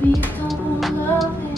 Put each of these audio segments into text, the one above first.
be double loving.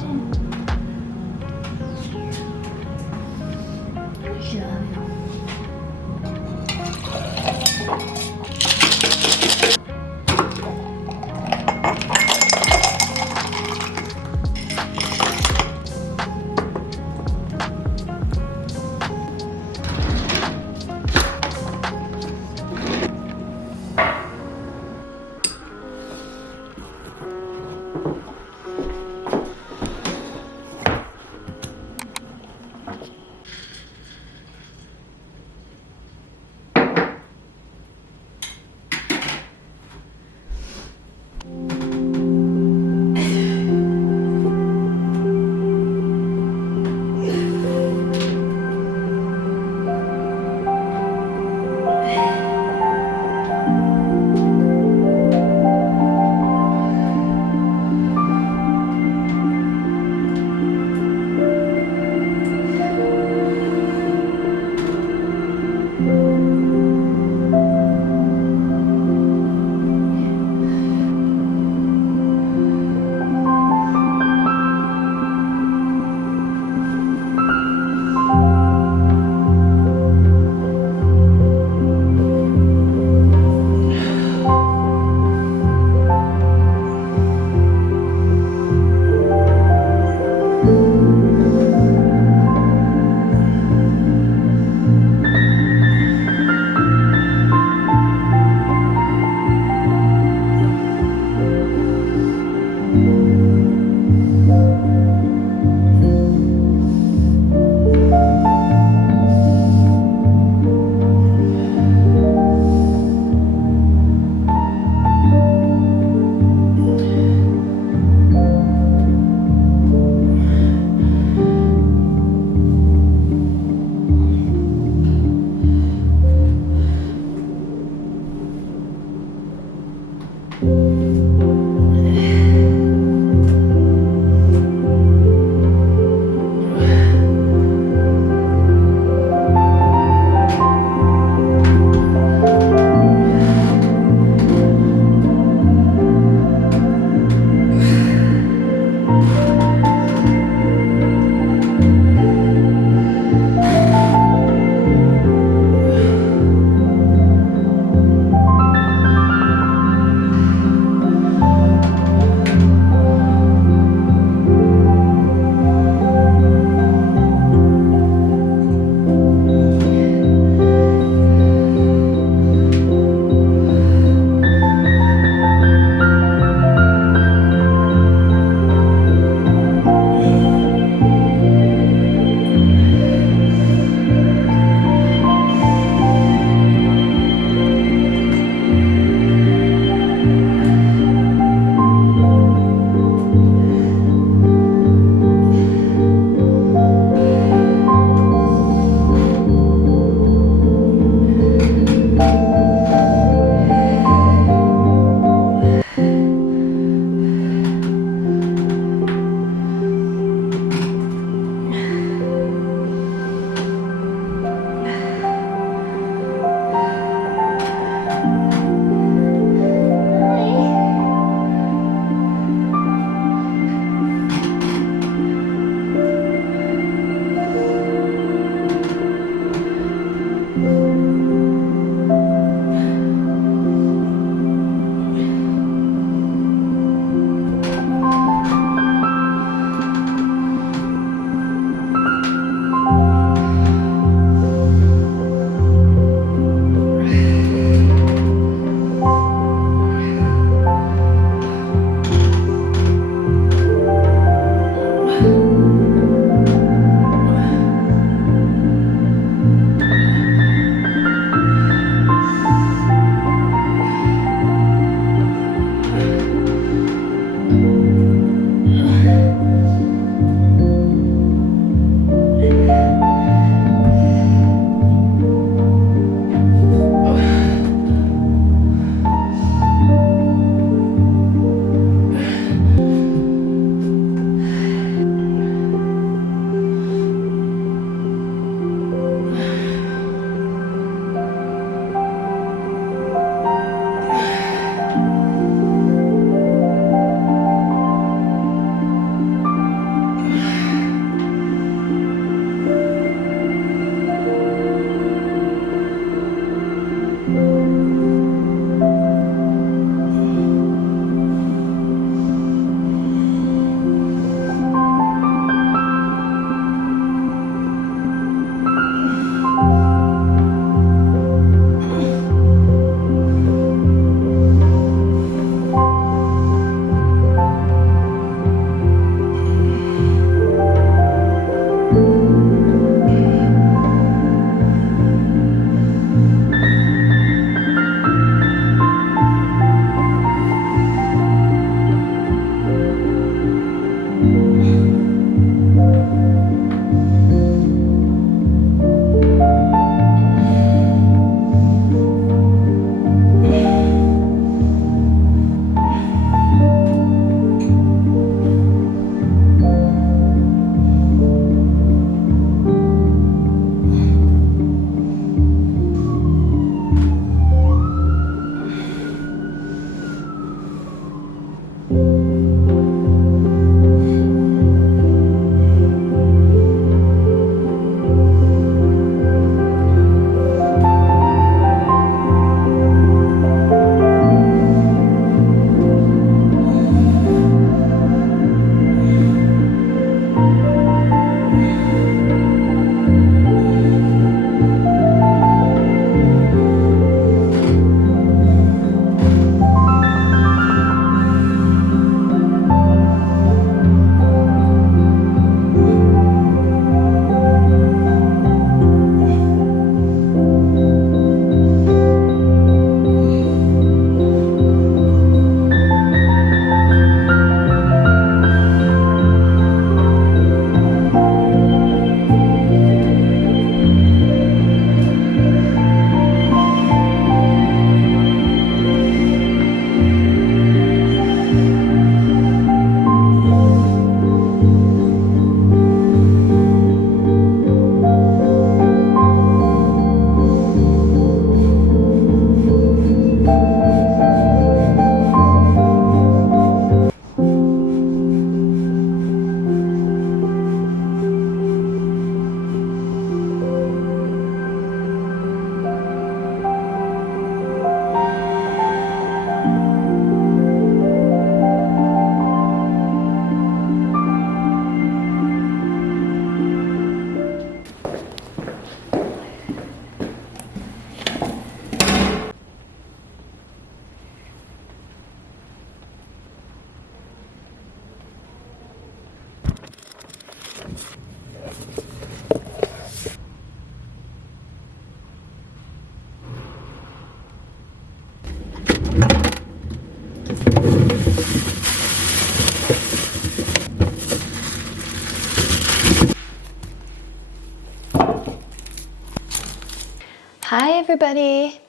Hi everybody,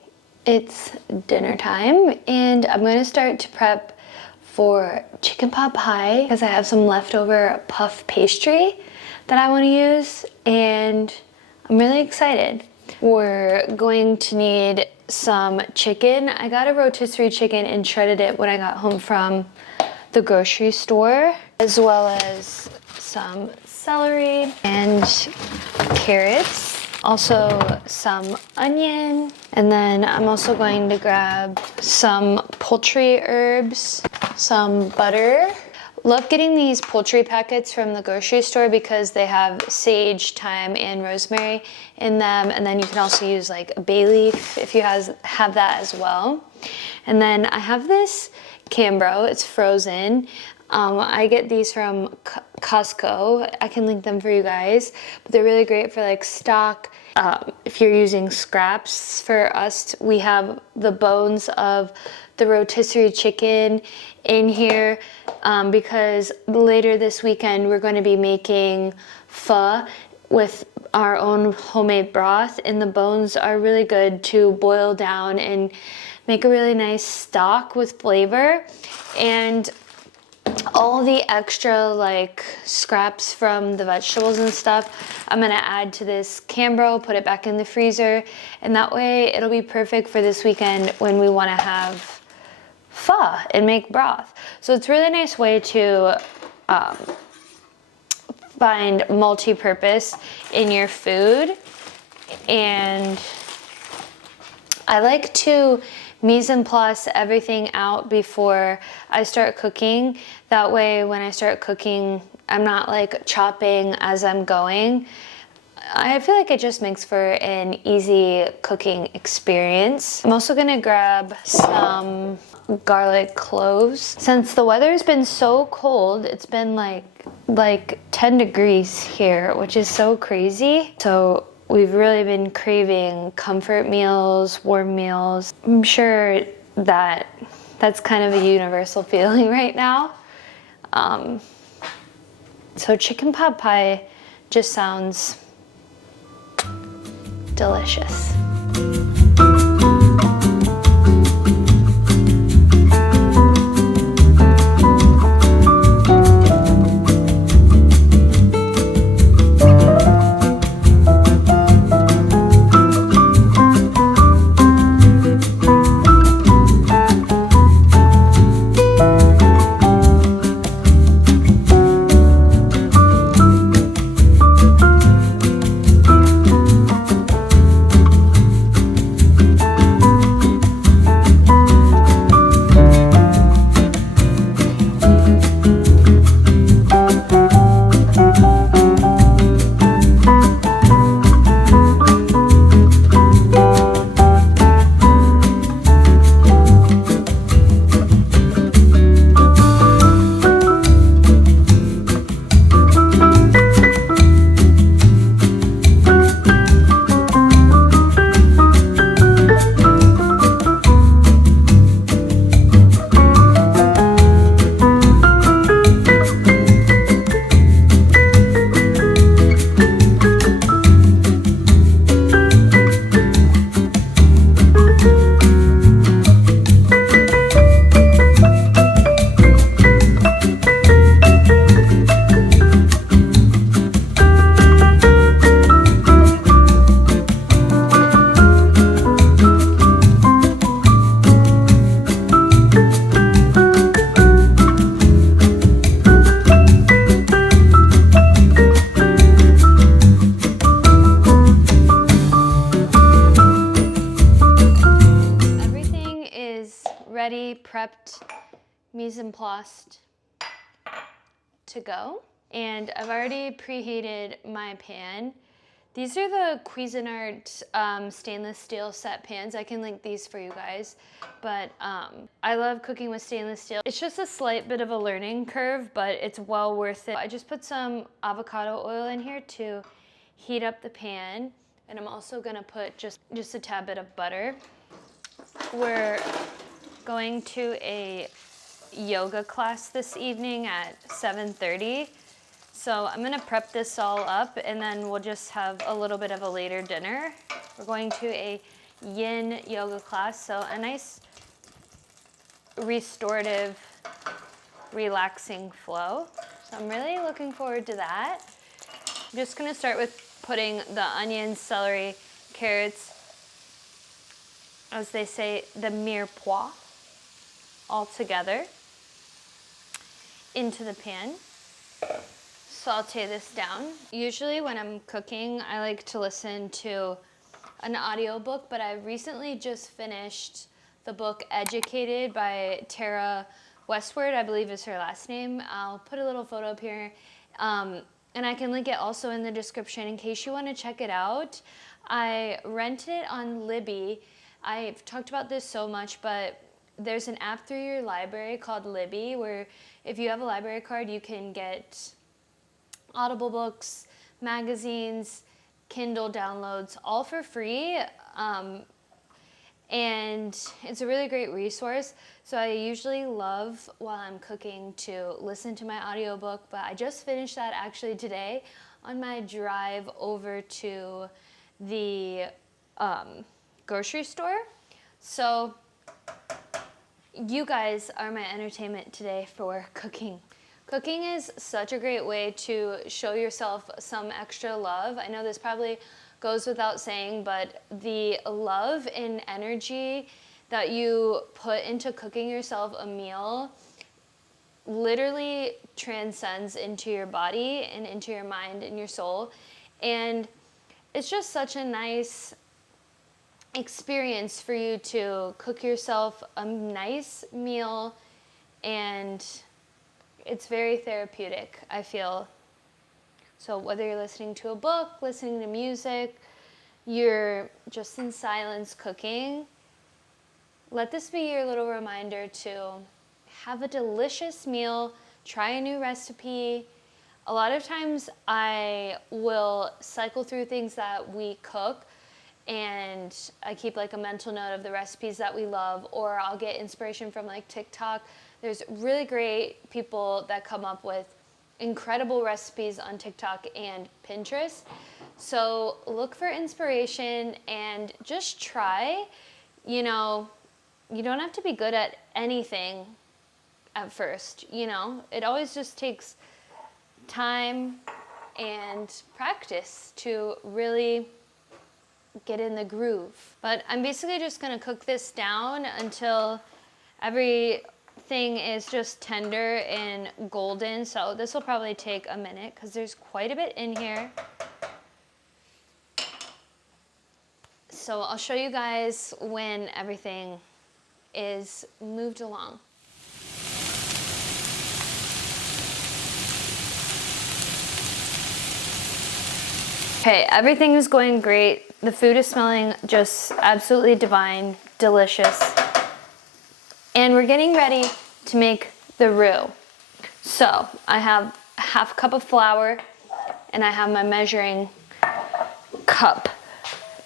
it's dinner time and I'm going to start to prep for chicken pot pie because I have some leftover puff pastry that I want to use and I'm really excited. We're going to need some chicken. I got a rotisserie chicken and shredded it when I got home from the grocery store, as well as some celery and carrots. Also some onion, and then I'm also going to grab some poultry herbs, some butter. Love getting these poultry packets from the grocery store because they have sage, thyme, and rosemary in them, and then you can also use like a bay leaf if you have that as well. And then I have this Cambro, it's frozen. I get these from Costco. I can link them for you guys, but they're really great for like stock. If you're using scraps, for us, we have the bones of the rotisserie chicken in here because later this weekend we're going to be making pho with our own homemade broth, and the bones are really good to boil down and make a really nice stock with flavor. And all the extra like scraps from the vegetables and stuff, I'm gonna add to this Cambro, put it back in the freezer, and that way it'll be perfect for this weekend when we wanna have pho and make broth. So it's a really nice way to find multi-purpose in your food. And I like to mise en place everything out before I start cooking. That way when I start cooking, I'm not like chopping as I'm going. I feel like it just makes for an easy cooking experience. I'm also gonna grab some garlic cloves. Since the weather's been so cold, it's been like 10 degrees here, which is so crazy. So we've really been craving comfort meals, warm meals. I'm sure that that's kind of a universal feeling right now. So chicken pot pie just sounds delicious. Ready, prepped, mise en place to go. And I've already preheated my pan. These are the Cuisinart stainless steel set pans. I can link these for you guys. But I love cooking with stainless steel. It's just a slight bit of a learning curve, but it's well worth it. I just put some avocado oil in here to heat up the pan. And I'm also gonna put just a tad bit of butter. We're going to a yoga class this evening at 7:30. So I'm gonna prep this all up and then we'll just have a little bit of a later dinner. We're going to a yin yoga class, so a nice restorative, relaxing flow. So I'm really looking forward to that. I'm just gonna start with putting the onions, celery, carrots, as they say, the mirepoix, all together into the pan. Saute this down. Usually when I'm cooking, I like to listen to an audiobook, but I recently just finished the book Educated by Tara Westward, I believe is her last name. I'll put a little photo up here. And I can link it also in the description in case you want to check it out. I rented it on Libby. I've talked about this so much, but there's an app through your library called Libby where if you have a library card, you can get Audible books, magazines, Kindle downloads, all for free. And it's a really great resource. So I usually love while I'm cooking to listen to my audiobook, but I just finished that actually today on my drive over to the grocery store. So you guys are my entertainment today for cooking. Cooking is such a great way to show yourself some extra love. I know this probably goes without saying, but the love and energy that you put into cooking yourself a meal literally transcends into your body and into your mind and your soul. And it's just such a nice experience for you to cook yourself a nice meal, and it's very therapeutic, I feel. So whether you're listening to a book, listening to music, you're just in silence cooking, let this be your little reminder to have a delicious meal, try a new recipe. A lot of times I will cycle through things that we cook and I keep like a mental note of the recipes that we love, or I'll get inspiration from like TikTok. There's really great people that come up with incredible recipes on TikTok and Pinterest. So look for inspiration and just try. You know, you don't have to be good at anything at first, you know. It always just takes time and practice to really get in the groove. But I'm basically just gonna cook this down until everything is just tender and golden. So this will probably take a minute because there's quite a bit in here. So I'll show you guys when everything is moved along. Okay, everything is going great. The food is smelling just absolutely divine, delicious. And we're getting ready to make the roux. So I have a half cup of flour and I have my measuring cup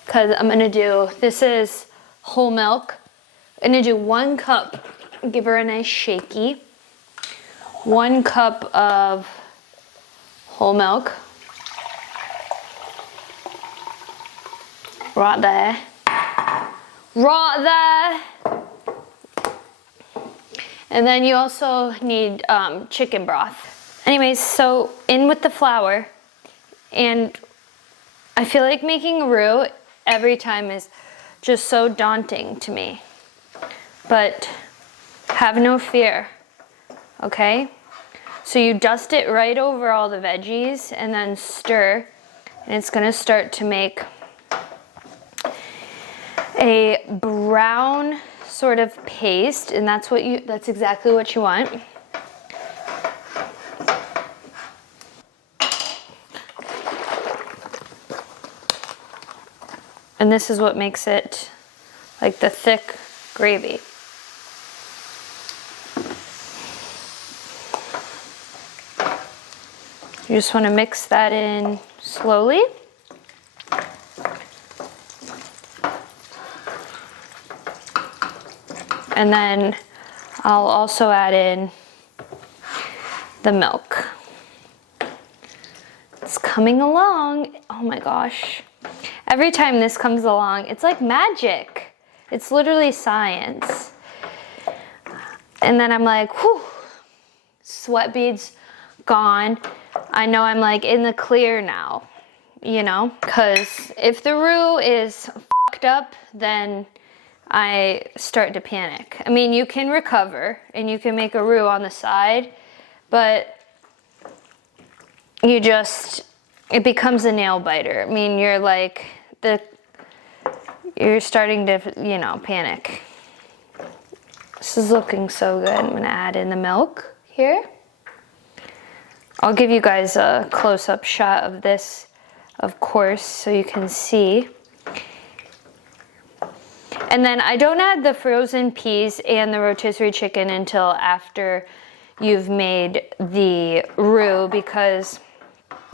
because I'm gonna do, this is whole milk. I'm gonna do 1 cup, give her a nice shaky. 1 cup of whole milk. Right there. Right there. And then you also need chicken broth. Anyways, so in with the flour. And I feel like making roux every time is just so daunting to me. But have no fear, okay? So you dust it right over all the veggies and then stir. And it's gonna start to make a brown sort of paste, and that's exactly what you want. And this is what makes it like the thick gravy. You just want to mix that in slowly. And then I'll also add in the milk. It's coming along. Oh my gosh. Every time this comes along, it's like magic. It's literally science. And then I'm like, whew, sweat beads gone. I know I'm like in the clear now, you know? Because if the roux is fucked up, then I start to panic. I mean, you can recover and you can make a roux on the side, but it becomes a nail biter. I mean, you're starting to, you know, panic. This is looking so good. I'm gonna add in the milk here. I'll give you guys a close-up shot of this, of course, so you can see. And then I don't add the frozen peas and the rotisserie chicken until after you've made the roux, because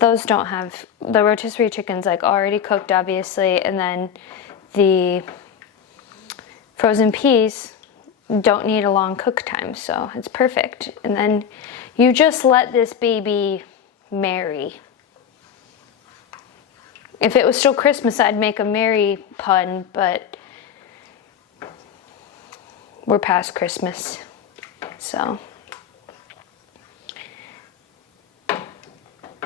those don't have, the rotisserie chicken's like already cooked, obviously, and then the frozen peas don't need a long cook time, so it's perfect. And then you just let this baby marry. If it was still Christmas, I'd make a merry pun, but we're past Christmas, so.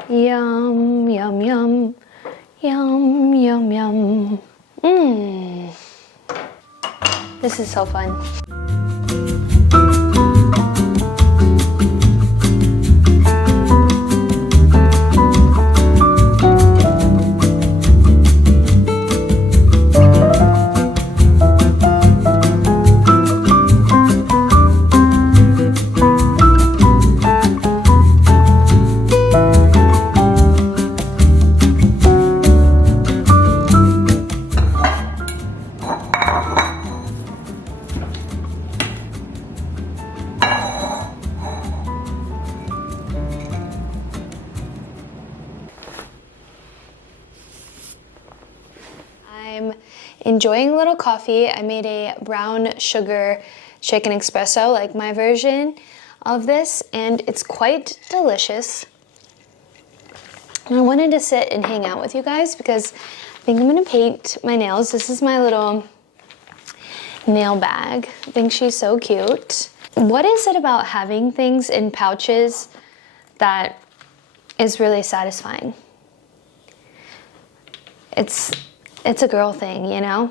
Yum, yum, yum, yum, yum, yum. Mmm. This is so fun. I'm enjoying a little coffee. I made a brown sugar shaken espresso, like my version of this, and it's quite delicious. And I wanted to sit and hang out with you guys because I think I'm gonna paint my nails. This is my little nail bag. I think she's so cute. What is it about having things in pouches that is really satisfying? It's a girl thing, you know?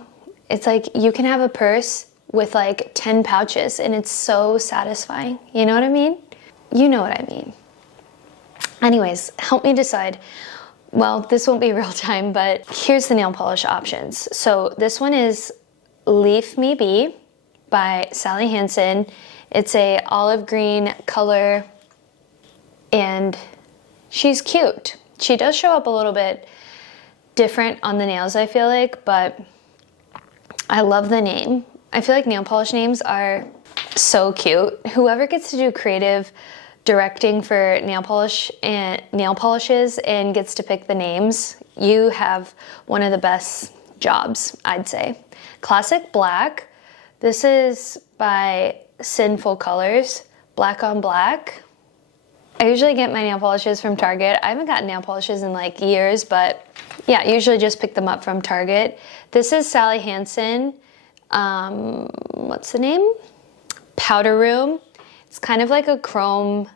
It's like you can have a purse with like 10 pouches and it's so satisfying. You know what I mean? You know what I mean. Anyways, help me decide. Well, this won't be real time, but here's the nail polish options. So this one is Leaf Me Be by Sally Hansen. It's a olive green color and she's cute. She does show up a little bit different on the nails, I feel like, but I love the name. I feel like nail polish names are so cute. Whoever gets to do creative directing for nail polishes and gets to pick the names, you have one of the best jobs, I'd say. Classic Black. This is by Sinful Colors, Black on Black. I usually get my nail polishes from Target. I haven't gotten nail polishes in like years, but yeah, usually just pick them up from Target. This is Sally Hansen. What's the name? Powder Room. It's kind of like a chrome.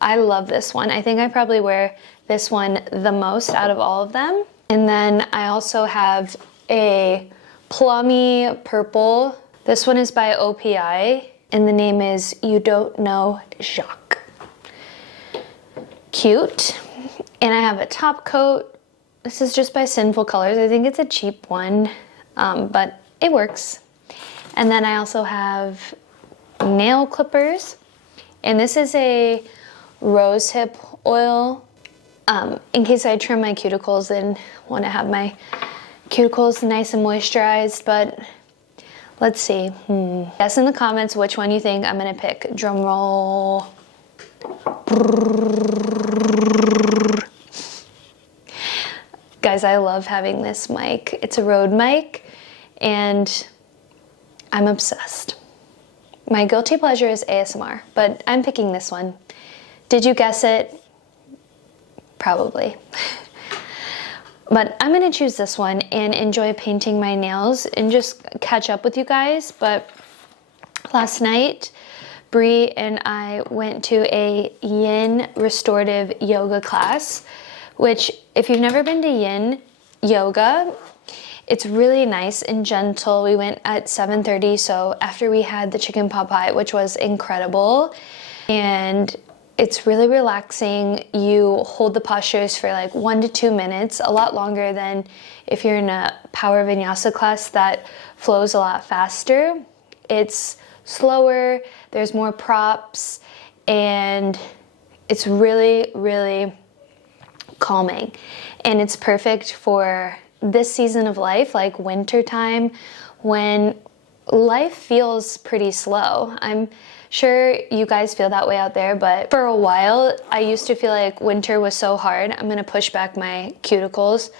I love this one. I think I probably wear this one the most out of all of them. And then I also have a plummy purple. This one is by OPI, and the name is You Don't Know Jacques. Cute. And I have a top coat. This is just by Sinful Colors. I think it's a cheap one, but it works. And then I also have nail clippers, and this is a rosehip oil in case I trim my cuticles and want to have my cuticles nice and moisturized. But let's see. Guess in the comments which one you think I'm gonna pick. Drum roll. Guys, I love having this mic. It's a Rode mic and I'm obsessed. My guilty pleasure is ASMR, but I'm picking this one. Did you guess it? Probably. But I'm gonna choose this one and enjoy painting my nails and just catch up with you guys. But last night, Bree and I went to a yin restorative yoga class, which if you've never been to yin yoga, it's really nice and gentle. We went at 7:30, so after we had the chicken pot pie, which was incredible, and it's really relaxing. You hold the postures for like 1 to 2 minutes, a lot longer than if you're in a power vinyasa class that flows a lot faster. It's slower, there's more props, and it's really, really calming. And it's perfect for this season of life, like winter time, when life feels pretty slow. I'm sure you guys feel that way out there, but for a while, I used to feel like winter was so hard. I'm gonna push back my cuticles.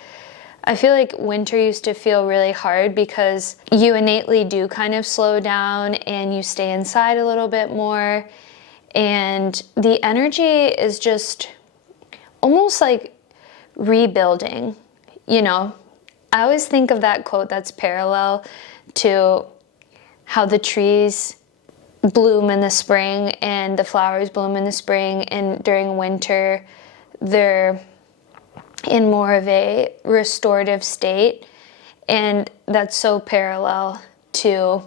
I feel like winter used to feel really hard because you innately do kind of slow down and you stay inside a little bit more. And the energy is just almost like rebuilding, you know? I always think of that quote that's parallel to how the trees bloom in the spring and the flowers bloom in the spring, and during winter they're in more of a restorative state. And that's so parallel to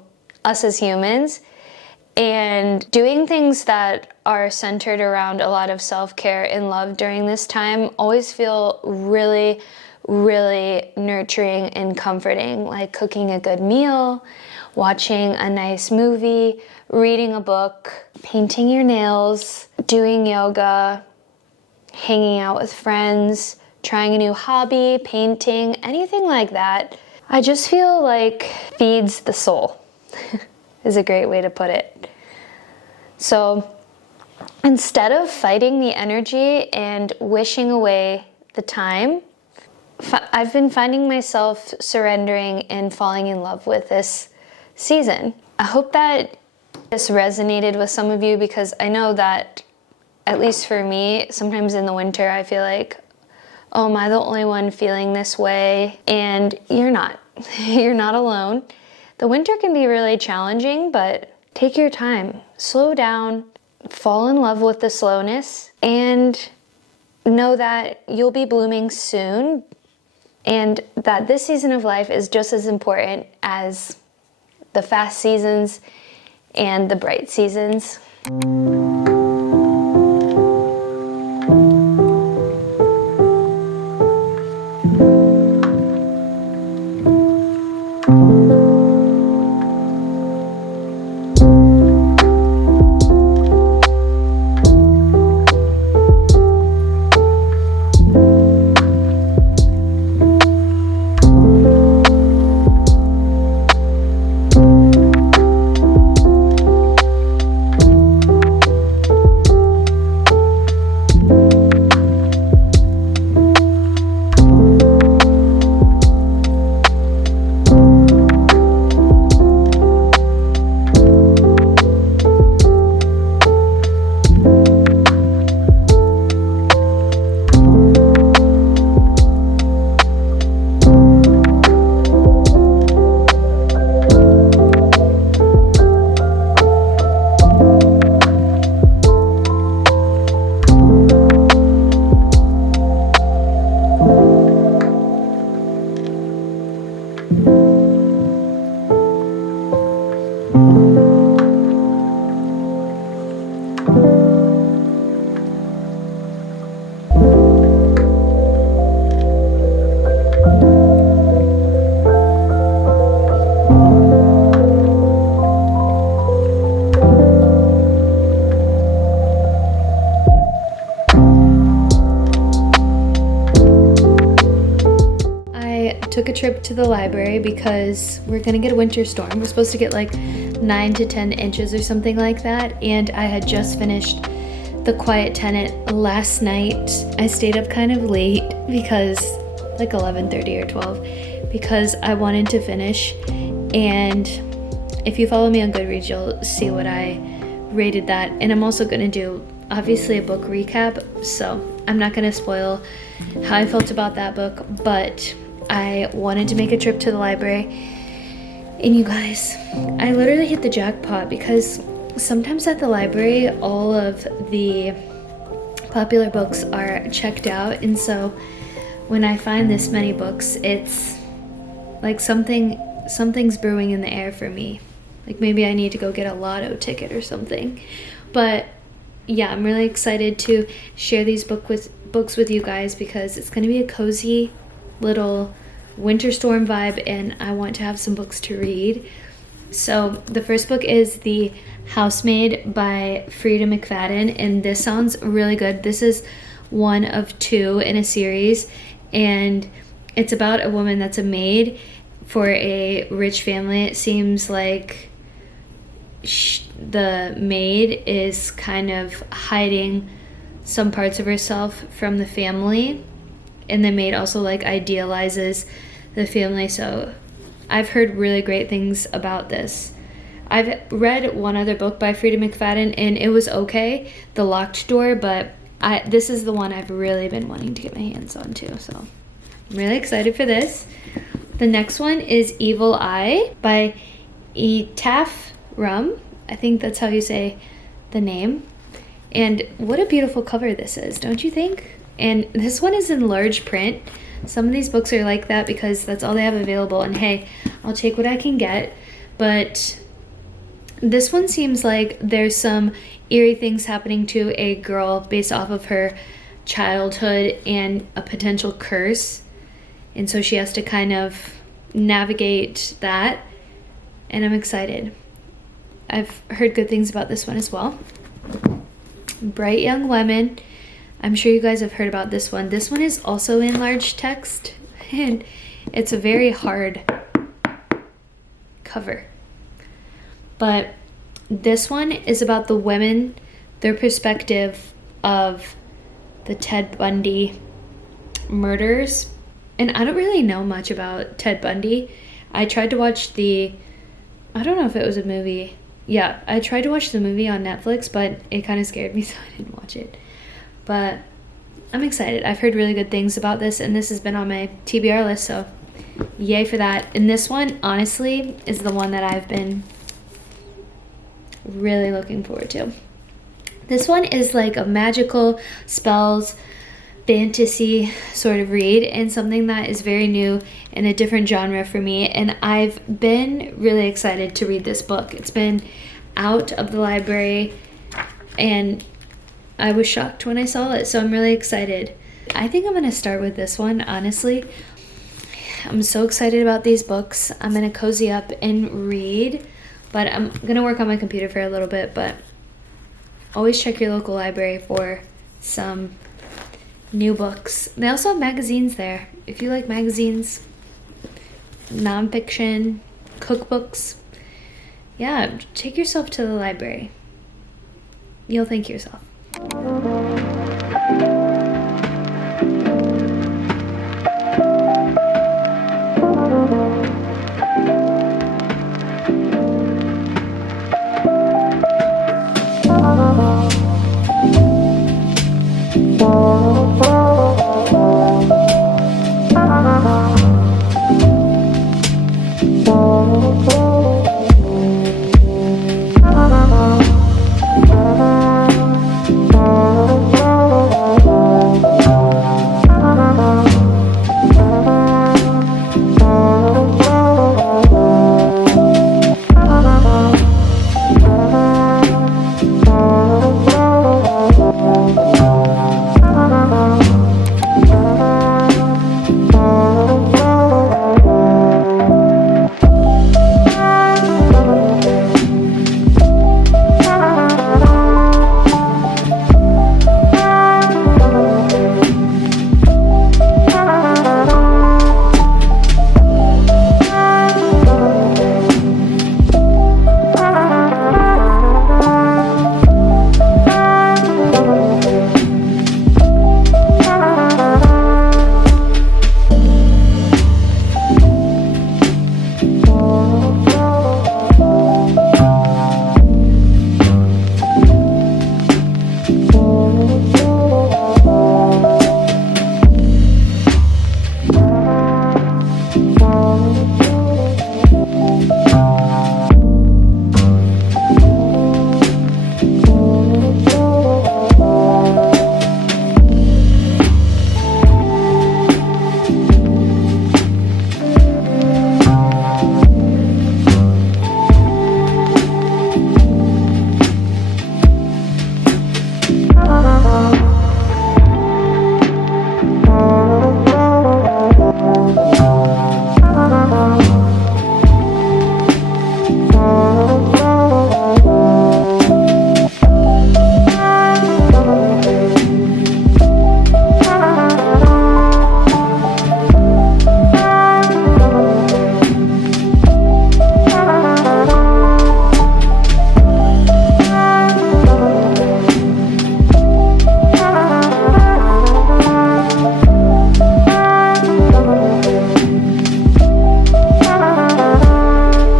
us as humans. And doing things that are centered around a lot of self-care and love during this time always feel really, really nurturing and comforting, like cooking a good meal, watching a nice movie, reading a book, painting your nails, doing yoga, hanging out with friends, trying a new hobby, painting, anything like that. I just feel like feeds the soul is a great way to put it. So instead of fighting the energy and wishing away the time, I've been finding myself surrendering and falling in love with this season. I hope that this resonated with some of you, because I know that, at least for me, sometimes in the winter I feel like, oh, am I the only one feeling this way? And you're not. You're not alone. The winter can be really challenging, but take your time, slow down, fall in love with the slowness, and know that you'll be blooming soon, and that this season of life is just as important as the fast seasons and the bright seasons. Took a trip to the library because we're gonna get a winter storm. We're supposed to get like 9 to 10 inches or something like that, and I had just finished The Quiet Tenant last night. I stayed up kind of late because like 11:30 or 12 because I wanted to finish, and if you follow me on Goodreads, you'll see what I rated that. And I'm also going to do, obviously, a book recap. So I'm not going to spoil how I felt about that book, but I wanted to make a trip to the library. And you guys, I literally hit the jackpot because sometimes at the library, all of the popular books are checked out. And so when I find this many books, it's like something's brewing in the air for me. Like maybe I need to go get a lotto ticket or something. But yeah, I'm really excited to share these books with you guys because it's going to be a cozy little winter storm vibe, and I want to have some books to read. So the first book is The Housemaid by Frida McFadden, and this sounds really good. This is one of 2 in a series, and it's about a woman that's a maid for a rich family. It seems like the maid is kind of hiding some parts of herself from the family, and the maid also like idealizes the family. So I've heard really great things about this. I've read one other book by Frida McFadden and it was okay, The Locked Door, but this is the one I've really been wanting to get my hands on too, so I'm really excited for this. The next one is Evil Eye by Etaf Rum. I think that's how you say the name. And what a beautiful cover this is, don't you think? And this one is in large print. Some of these books are like that because that's all they have available. And hey, I'll take what I can get. But this one seems like there's some eerie things happening to a girl based off of her childhood and a potential curse. And so she has to kind of navigate that. And I'm excited. I've heard good things about this one as well. Bright Young Lemon. I'm sure you guys have heard about this one. This one is also in large text, and it's a very hard cover. But this one is about the women, their perspective of the Ted Bundy murders. And I don't really know much about Ted Bundy. I tried to watch I don't know if it was a movie. Yeah, I tried to watch the movie on Netflix, but it kind of scared me, so I didn't watch it. But I'm excited. I've heard really good things about this, and this has been on my TBR list, so yay for that. And this one, honestly, is the one that I've been really looking forward to. This one is like a magical spells fantasy sort of read, and something that is very new and a different genre for me, and I've been really excited to read this book. It's been out of the library and I was shocked when I saw it, so I'm really excited. I think I'm gonna start with this one, honestly. I'm so excited about these books. I'm gonna cozy up and read, but I'm gonna work on my computer for a little bit. But always check your local library for some new books. They also have magazines there. If you like magazines, nonfiction, cookbooks, yeah, take yourself to the library. You'll thank yourself. Oh,